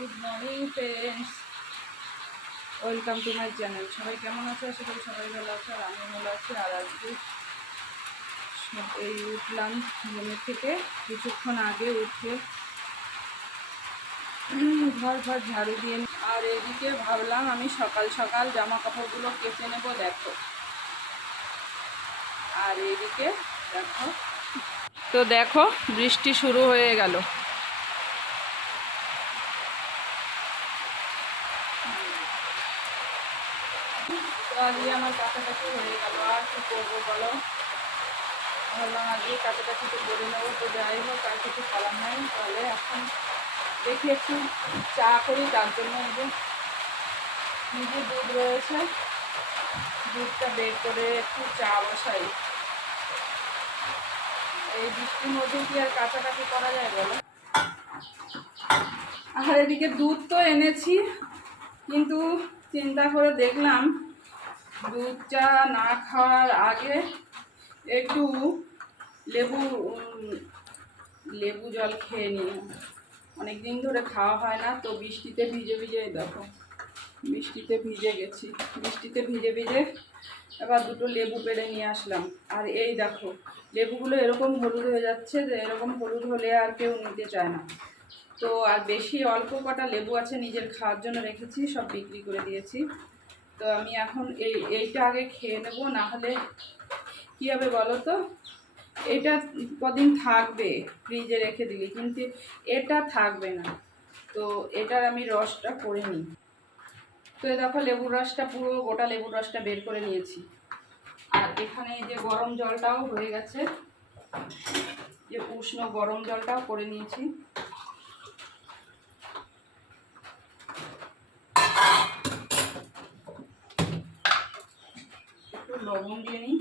Good morning friends, welcome to my channel. সবাই কেমন আছে? আশা করি সবাই ভালো আছে, আর আমি ভালো আছি। আর আজকে এই উঠলাম ঘুমের থেকে কিছুক্ষণ আগে, উঠে ঘর ঝাড়ু দিয়ে, আর এদিকে ভাবলাম আমি সকাল সকাল জামা কাপড়গুলো কেচে নেব। দেখো, আর এদিকে দেখো, তো দেখো বৃষ্টি শুরু হয়ে গেল। আজকে আমার কাছাকাছি হয়ে গেল, আর কি করবো বলো। ভাবলাম আজকে কাছাকাছি তো করে নেবো, তো যাই হোক, আর কিছু করার নাই। তাহলে এখন দেখি একটু চা করি। তার জন্য এই যে নিজের দুধ রয়েছে, দুধটা বের করে একটু চা বসাই। এই বৃষ্টির মধ্যে কি আর কাছাকাছি করা যায় বলো। আর এদিকে দুধ তো এনেছি, কিন্তু চিন্তা করে দেখলাম দুধটা না খাওয়ার আগে একটু লেবু জল খেয়ে নিই। অনেক দিন ধরে খাওয়া হয় না, তো বৃষ্টিতে ভিজে দেখো, বৃষ্টিতে ভিজে গেছি। বৃষ্টিতে ভিজে এবার দুটো লেবু পেড়ে নিয়ে আসলাম। আর এই দেখো, লেবুগুলো এরকম হলুদ হয়ে যাচ্ছে, যে এরকম হলুদ হলে আর কেউ নিতে চায় না। তো আর বেশি অল্প কটা লেবু আছে, নিজের খাওয়ার জন্য রেখেছি, সব বিক্রি করে দিয়েছি। তো আমি এখন এইটা আগে খেয়ে নেবো, না হলে কী হবে বলো তো। এটা কদিন থাকবে ফ্রিজে রেখে দিলে, কিন্তু এটা থাকবে না। তো এটার আমি রসটা করে নিই। তো এই দেখো, লেবুর রসটা, পুরো গোটা লেবুর রসটা বের করে নিয়েছি। আর এখানে এই যে গরম জলটাও হয়ে গেছে, যে উষ্ণ গরম জলটাও করে নিয়েছি। একটু লবণ দিয়ে নিই।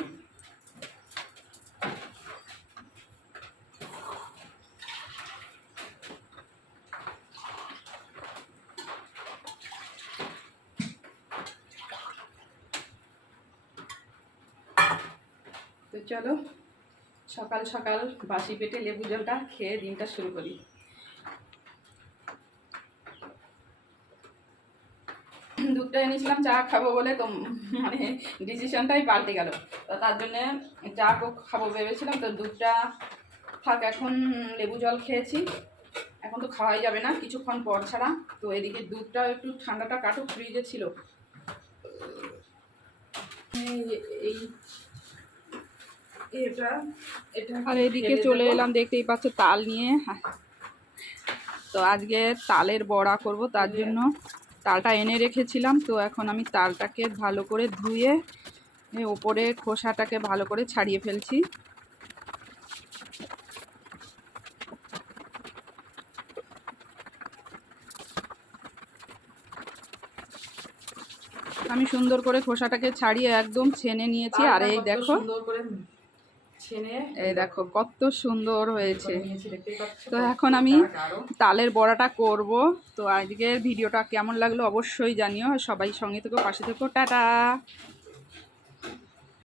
তো চলো, সকাল সকাল বাসি পেটে লেবু জলটা খেয়ে দিনটা শুরু করি। দুধটা এনেছিলাম চা খাবো বলে, তো মানে ডিসিশনটাই পাল্টে গেল। তো তার জন্যে চা খাবো ভেবেছিলাম, তো দুধটা থাক, এখন লেবু জল খেয়েছি, এখন তো খাওয়াই যাবে না কিছুক্ষণ পর ছাড়া। তো এদিকে দুধটা একটু ঠান্ডাটা কাটুক, ফ্রিজে ছিল। আর এদিকে চলে এলাম, দেখতেই পাচ্ছ, তাল নিয়ে। তো আজকে তালের বড়া করব, তার জন্য তালটা এনে রেখেছিলাম। তো এখন আমি তালটাকে ভালো করে ধুয়ে ওপরে খোসাটাকে ভালো করে ছাড়িয়ে ফেলছি। আমি সুন্দর করে খোসাটাকে ছাড়িয়ে একদম ছেনে নিয়েছি। আর এই দেখো, এই দেখো কত সুন্দর হয়েছে। তো এখন আমি তালের বড়াটা করব। তো আজকের ভিডিওটা কেমন লাগলো অবশ্যই জানিও। সবাই সঙ্গে থেকো, পাশে থেকো, টাটা।